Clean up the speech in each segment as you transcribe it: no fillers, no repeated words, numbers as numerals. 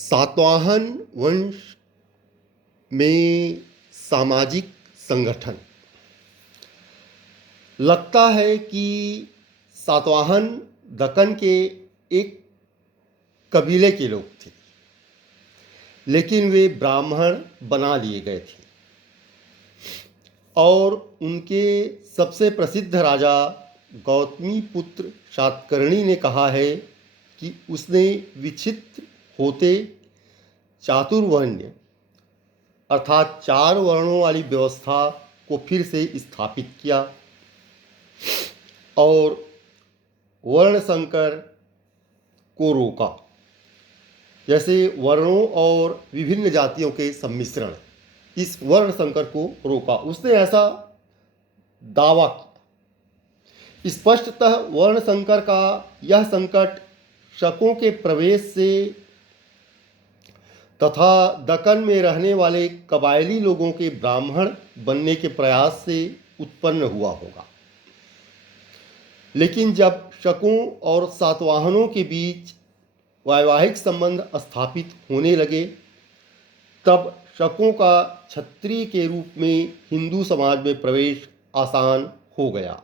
सातवाहन वंश में सामाजिक संगठन। लगता है कि सातवाहन दक्कन के एक कबीले के लोग थे, लेकिन वे ब्राह्मण बना लिए गए थे और उनके सबसे प्रसिद्ध राजा गौतमी पुत्र शातकर्णी ने कहा है कि उसने विचित्र होते चातुर्वर्ण अर्थात 4 वर्णों वाली व्यवस्था को फिर से स्थापित किया और वर्ण संकर को रोका। जैसे वर्णों और विभिन्न जातियों के सम्मिश्रण, इस वर्ण संकर को रोका। उसने ऐसा दावा किया। स्पष्टतः वर्ण संकर का यह संकट शकों के प्रवेश से तथा दक्कन में रहने वाले कबायली लोगों के ब्राह्मण बनने के प्रयास से उत्पन्न हुआ होगा। लेकिन जब शकों और सातवाहनों के बीच वैवाहिक संबंध स्थापित होने लगे, तब शकों का क्षत्रिय के रूप में हिंदू समाज में प्रवेश आसान हो गया।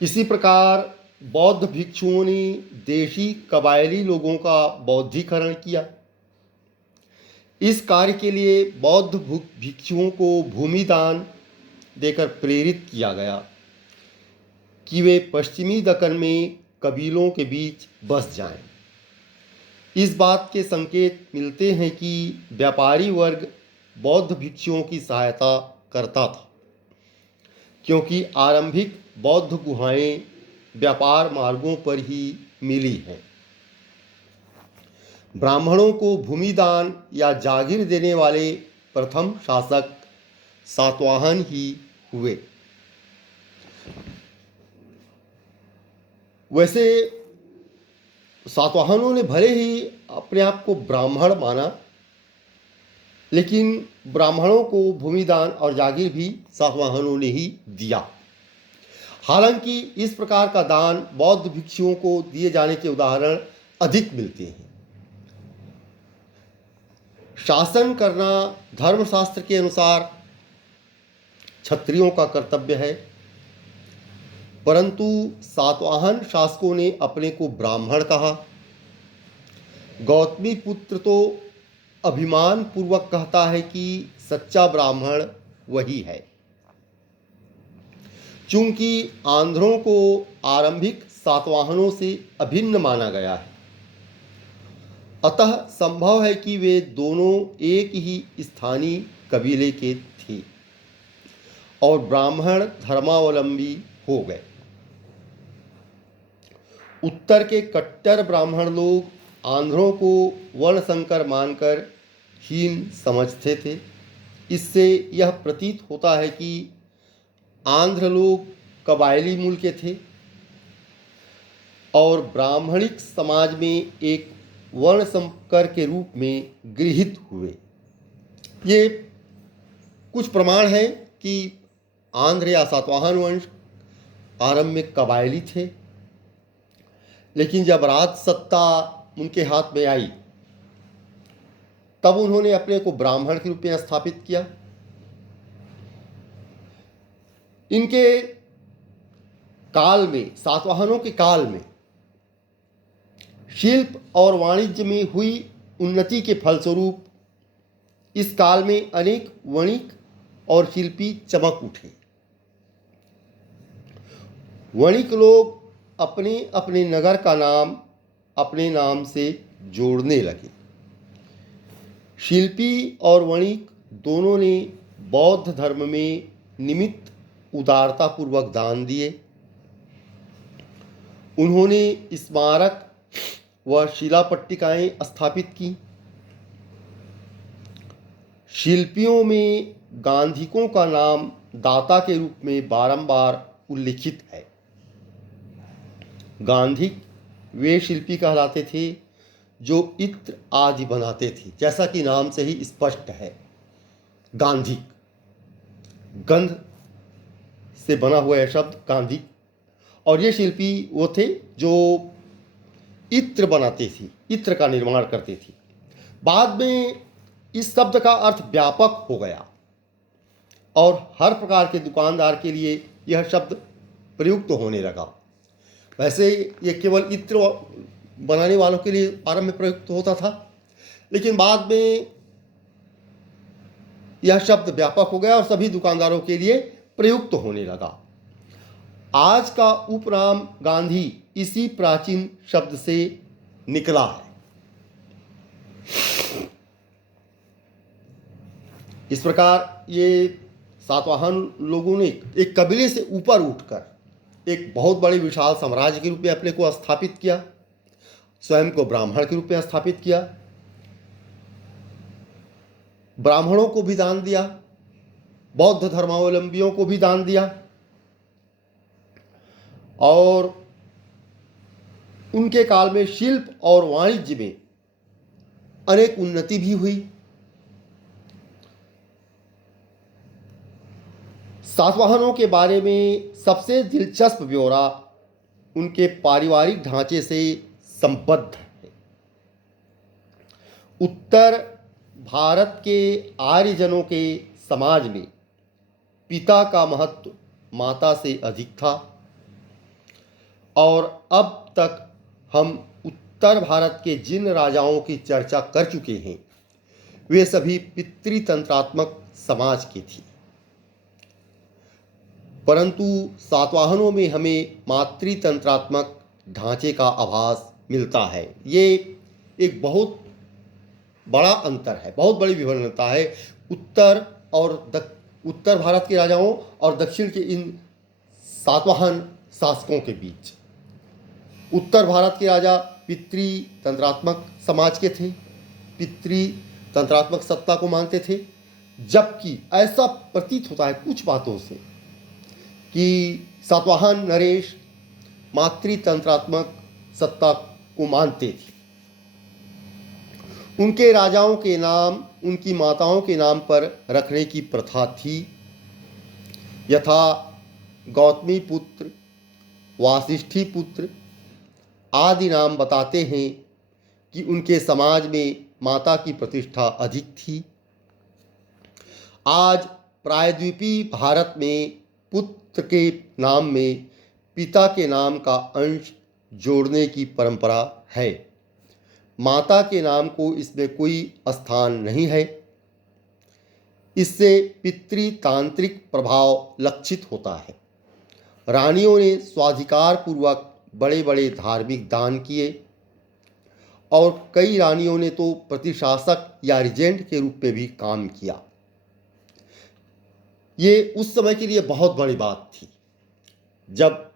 इसी प्रकार बौद्ध भिक्षुओं ने देशी कबायली लोगों का बौद्धीकरण किया। इस कार्य के लिए बौद्ध भिक्षुओं को भूमि दान देकर प्रेरित किया गया कि वे पश्चिमी दक्कन में कबीलों के बीच बस जाएं। इस बात के संकेत मिलते हैं कि व्यापारी वर्ग बौद्ध भिक्षुओं की सहायता करता था, क्योंकि आरंभिक बौद्ध गुहाएं व्यापार मार्गों पर ही मिली हैं। ब्राह्मणों को भूमि दान या जागीर देने वाले प्रथम शासक सातवाहन ही हुए। वैसे सातवाहनों ने भले ही अपने आप को ब्राह्मण माना, लेकिन ब्राह्मणों को भूमि दान और जागीर भी सातवाहनों ने ही दिया। हालांकि इस प्रकार का दान बौद्ध भिक्षुओं को दिए जाने के उदाहरण अधिक मिलते हैं। शासन करना धर्मशास्त्र के अनुसार क्षत्रियों का कर्तव्य है, परंतु सातवाहन शासकों ने अपने को ब्राह्मण कहा। गौतमी पुत्र तो अभिमान पूर्वक कहता है कि सच्चा ब्राह्मण वही है। चूंकि आंध्रों को आरंभिक सातवाहनों से अभिन्न माना गया है, अतः संभव है कि वे दोनों एक ही स्थानीय कबीले के थे और ब्राह्मण धर्मावलंबी हो गए। उत्तर के कट्टर ब्राह्मण लोग आंध्रों को वर्ण संकर मानकर हीन समझते थे। इससे यह प्रतीत होता है कि आंध्र लोग कबायली मूल के थे और ब्राह्मणिक समाज में एक वर्ण संकर के रूप में गृहीत हुए। ये कुछ प्रमाण है कि आंध्र या सातवाहन वंश आरंभ में कबायली थे, लेकिन जब राज सत्ता उनके हाथ में आई, तब उन्होंने अपने को ब्राह्मण के रूप में स्थापित किया। इनके काल में, सातवाहनों के काल में, शिल्प और वाणिज्य में हुई उन्नति के फलस्वरूप इस काल में अनेक वणिक और शिल्पी चमक उठे। वणिक लोग अपने अपने नगर का नाम अपने नाम से जोड़ने लगे। शिल्पी और वणिक दोनों ने बौद्ध धर्म में निमित्त उदारतापूर्वक दान दिए। उन्होंने स्मारक व शिलापट्टिकाएं स्थापित की। शिल्पियों में गांधिकों का नाम दाता के रूप में बारंबार उल्लिखित है। गांधिक वे शिल्पी कहलाते थे जो इत्र आदि बनाते थे, जैसा कि नाम से ही स्पष्ट है। गांधिक, गंध से बना हुआ यह शब्द गांधिक। और ये शिल्पी वो थे जो इत्र बनाते थे, इत्र का निर्माण करते थे। बाद में इस शब्द का अर्थ व्यापक हो गया और हर प्रकार के दुकानदार के लिए यह शब्द प्रयुक्त होने लगा। वैसे ये केवल इत्र बनाने वालों के लिए आरंभ में प्रयुक्त होता था, लेकिन बाद में यह शब्द व्यापक हो गया और सभी दुकानदारों के लिए प्रयुक्त होने लगा। आज का उपनाम गांधी इसी प्राचीन शब्द से निकला है। इस प्रकार ये सातवाहन लोगों ने एक कबीले से ऊपर उठकर एक बहुत बड़े विशाल साम्राज्य के रूप में अपने को स्थापित किया, स्वयं को ब्राह्मण के रूप में स्थापित किया, ब्राह्मणों को भी दान दिया, बौद्ध धर्मावलंबियों को भी दान दिया और उनके काल में शिल्प और वाणिज्य में अनेक उन्नति भी हुई। सातवाहनों के बारे में सबसे दिलचस्प ब्यौरा उनके पारिवारिक ढांचे से संबद्ध है। उत्तर भारत के आर्यजनों के समाज में पिता का महत्व माता से अधिक था और अब तक हम उत्तर भारत के जिन राजाओं की चर्चा कर चुके हैं वे सभी पितृतंत्रात्मक समाज के थे, परंतु सातवाहनों में हमें मातृतंत्रात्मक ढांचे का आभास मिलता है। ये एक बहुत बड़ा अंतर है, बहुत बड़ी विभिन्नता है उत्तर भारत के राजाओं और दक्षिण के इन सातवाहन शासकों के बीच। उत्तर भारत के राजा पितृतंत्रात्मक समाज के थे, पितृतंत्रात्मक सत्ता को मानते थे, जबकि ऐसा प्रतीत होता है कुछ बातों से कि सातवाहन नरेश मातृतंत्रात्मक सत्ता को मानते थे। उनके राजाओं के नाम उनकी माताओं के नाम पर रखने की प्रथा थी, यथा गौतमी पुत्र, वासिष्ठी पुत्र आदि नाम बताते हैं कि उनके समाज में माता की प्रतिष्ठा अधिक थी। आज प्रायद्वीपीय भारत में पुत्र के नाम में पिता के नाम का अंश जोड़ने की परंपरा है, माता के नाम को इसमें कोई स्थान नहीं है। इससे पितृतांत्रिक प्रभाव लक्षित होता है। रानियों ने स्वाधिकार पूर्वक बड़े बड़े धार्मिक दान किए और कई रानियों ने तो प्रतिशासक या रिजेंट के रूप में भी काम किया। ये उस समय के लिए बहुत बड़ी बात थी जब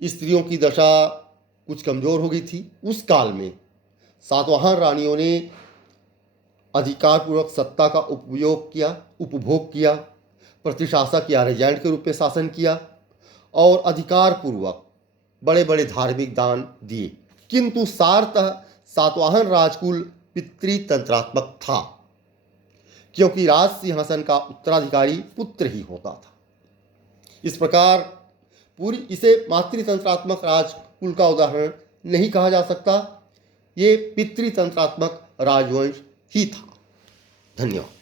स्त्रियों की दशा कुछ कमज़ोर हो गई थी। उस काल में सातवाहन रानियों ने अधिकारपूर्वक सत्ता का उपभोग किया, प्रतिशासक या रेजेंट के रूप में शासन किया और अधिकारपूर्वक बड़े बड़े धार्मिक दान दिए, किंतु सारतः सातवाहन राजकुल पितृतंत्रात्मक था, क्योंकि राज सिंहासन का उत्तराधिकारी पुत्र ही होता था। इस प्रकार इसे मातृतंत्रात्मक राजकुल का उदाहरण नहीं कहा जा सकता, ये पितृतंत्रात्मक राजवंश ही था। धन्यवाद।